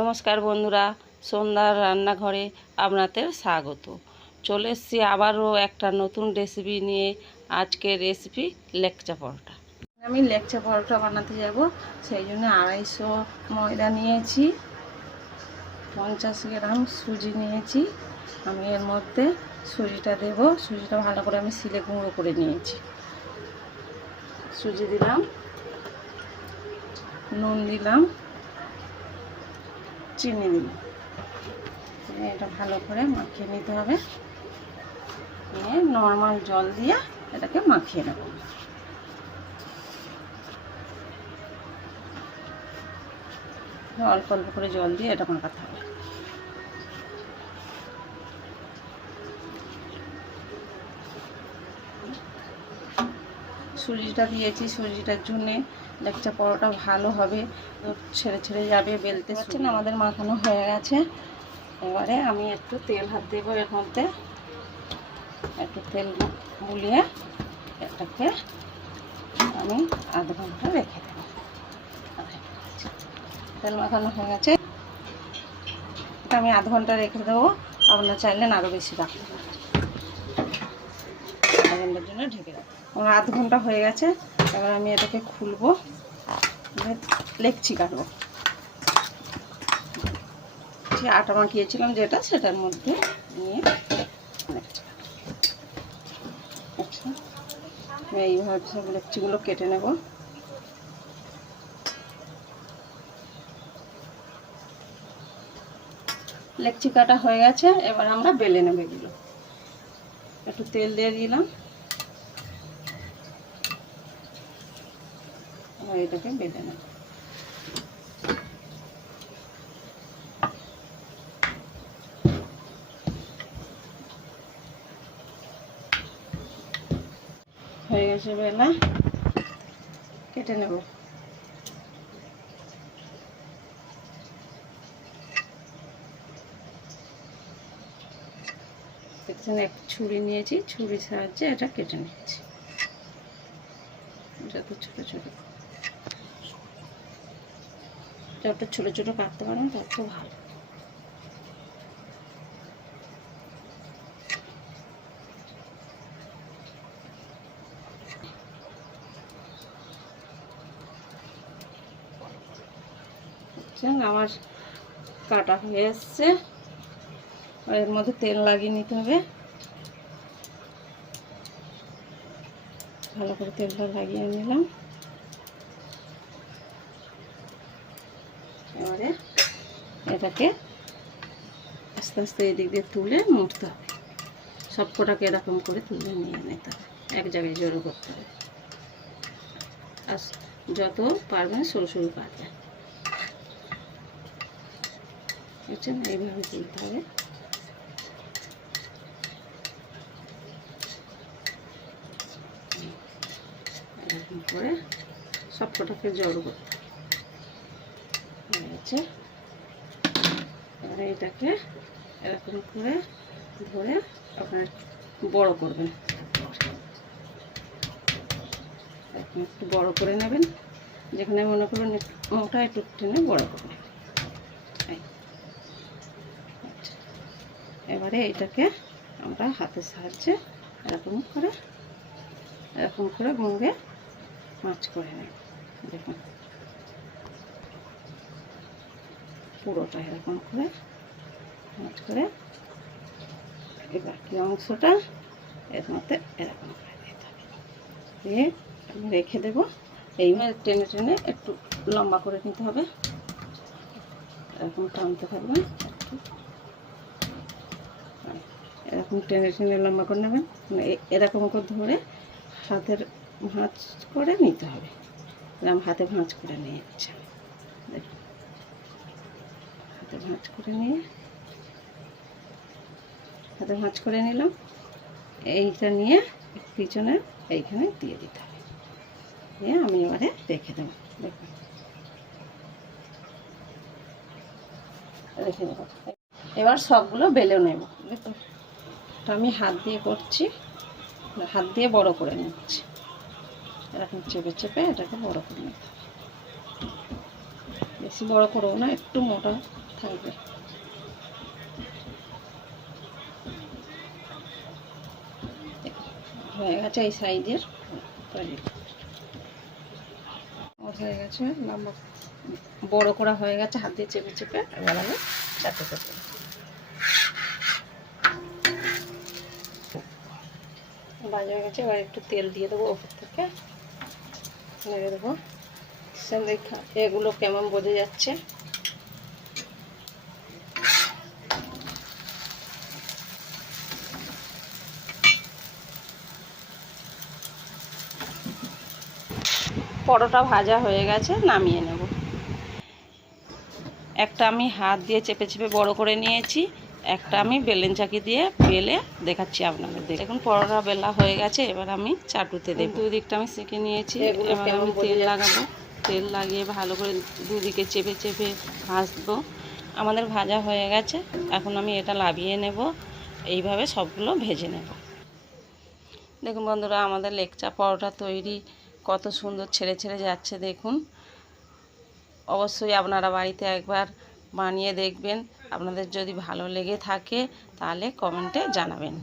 নমস্কার বন্ধুরা, সন্ধ্যার রান্নাঘরে আপনাদের স্বাগত। চলে এসেছি আবারও একটা নতুন রেসিপি নিয়ে। আজকের রেসিপি লেকচা পরোটা। আমি লেকচা পরোটা বানাতে যাব, সেই জন্য 250 ময়দা নিয়েছি, 50 গ্রাম সুজি নিয়েছি। আমি এর মধ্যে সুজিটা দেব। সুজিটা ভালো করে আমি শিলে গুঁড়ো করে নিয়েছি। সুজি দিলাম, নুন দিলাম, চিনি দিলাম। এটা ভালো করে মাখিয়ে নিতে হবে। নিয়ে নর্মাল জল দিয়ে এটাকে মাখিয়ে নেব। অল্প অল্প করে জল দিয়ে এটা মাখাতে হবে। সুজিটা দিয়েছি, সুজিটার জন্যে লেকচা পরোটা ভালো হবে, ছেড়ে ছেড়ে যাবে। বেলতে পারছেন, আমাদের মাখানো হয়ে গেছে। এবারে আমি একটু তেল হাত দেবো। এর মধ্যে একটু তেল গুলিয়ে এটাকে আমি আধ ঘন্টা রেখে দেবো। তেল মাখানো হয়ে গেছে, এটা আমি আধ ঘন্টা রেখে দেবো। আপনারা চাইলেন আরও বেশি রাখতে পারেন। আধ ঘন্টার জন্য ঢেকে রাখবো। আমার আধ ঘন্টা হয়ে গেছে। এবার আমি এটাকে খুলবো, লেকচি কাটবো। আটা মাখিয়েছিলাম যেটা, সেটার মধ্যে নিয়ে এইভাবে সব লেকচিগুলো কেটে নেব। লেকচি কাটা হয়ে গেছে, এবার আমরা বেলে নেব এগুলো। একটু তেল দিয়ে দিলাম, আর এটাকে বেলে নেব। হয়ে গেছে বেলা, কেটে নেব। দেখছেন, এক ছুরি নিয়েছি, ছুরির সাহায্যে এটা কেটে নিচ্ছি। যত ছোট ছোট, যত ছোট ছোট কাটতে পারেন তত ভালো। আমার কাটা হয়ে এসছে। এর মধ্যে তেল লাগিয়ে নিতে হবে। ভালো করে তেলটা লাগিয়ে নিলাম। এবারে এটাকে আস্তে আস্তে এদিক দিয়ে তুলে মুড়তে হবে। সবকটাকে এরকম করে তুলে নিয়ে নিতে হবে, এক জায়গায় জড়ো করতে হবে। আর যত পারবেন সরু সরু কাটবেন, বুঝছেন? এইভাবে তুলতে হবে। এরকম করে সবকটাকে জড়ো করতে হয়েছে। এবারে এটাকে এরকম করে ধরে আপনার বড় করবেন। একটু বড় করে নেবেন, যেখানে মনে করুন মোটা একটু টেনে বড় করবেন। এবারে এটাকে আমরা হাতের সাহায্যে এরকম করে মুড়ে মাছ করে নেব। দেখুন, পুরোটা এরকম করে মাছ করে এই বাকি অংশটা এর মধ্যে এরকম করে দিতে হবে। দিয়ে আমি রেখে দেবো। এইভাবে টেনে টেনে একটু লম্বা করে নিতে হবে। এরকম টানতে থাকবেন, এরকম টেনে টেনে লম্বা করে নেবেন। এরকম করে ধরে হাতের ভাঁজ করে নিতে হবে। এরকম হাতে ভাঁজ করে নিয়ে যাচ্ছে। দেখুন, হাতে ভাঁজ করে নিয়ে হাতে ভাঁজ করে নিলাম। এইটা নিয়ে পিছনে এইখানে দিয়ে দিতে হবে। দিয়ে আমি এবারে রেখে দেবো। দেখুন, রেখে দেবো। এবার সবগুলো বেলে নেব। দেখুন, আমি হাত দিয়ে করছি, হাত দিয়ে বড় করে নিচ্ছি। এরকম চেপে চেপে এটাকে বড় করে নিতে হবে। বেশি বড় করবো না, একটু মোটা থাকবে। হয়ে গেছে এই সাইজের তৈরি হয়ে গেছে, লম্বা বড় করা হয়ে গেছে, হাত দিয়ে চেপে চেপে এবার আমি চাপে চাপে ভাজা হয়ে গেছে। এবার একটু তেল দিয়ে দেবো ওপর থেকে, নেড়ে দেবো। দেখা এগুলো কেমন বোঝা যাচ্ছে। পরোটা ভাজা হয়ে গেছে, নামিয়ে নেব। একটা আমি হাত দিয়ে চেপে চেপে বড় করে নিয়েছি, একটা আমি বেলেন চাকি দিয়ে বেলে দেখাচ্ছি আপনাদের। দেখুন পরোটা বেলা হয়ে গেছে, এবার আমি চাটুতে দেব। দুই দিকটা আমি সেঁকে নিয়েছি, এবার আমি তেল লাগাবো। তেল লাগিয়ে ভালো করে দুদিকে চেপে চেপে ভাজবো। আমাদের ভাজা হয়ে গেছে, এখন আমি এটা নামিয়ে নেব। এইভাবে সবগুলো ভেজে নেব। দেখুন বন্ধুরা, আমাদের লেকচা পরোটা তৈরি। কত সুন্দর ছেড়ে ছেড়ে যাচ্ছে দেখুন। অবশ্যই আপনারা বাড়িতে একবার বানিয়ে দেখবেন। আপনাদের যদি ভালো লেগে থাকে তাহলে কমেন্টে জানাবেন।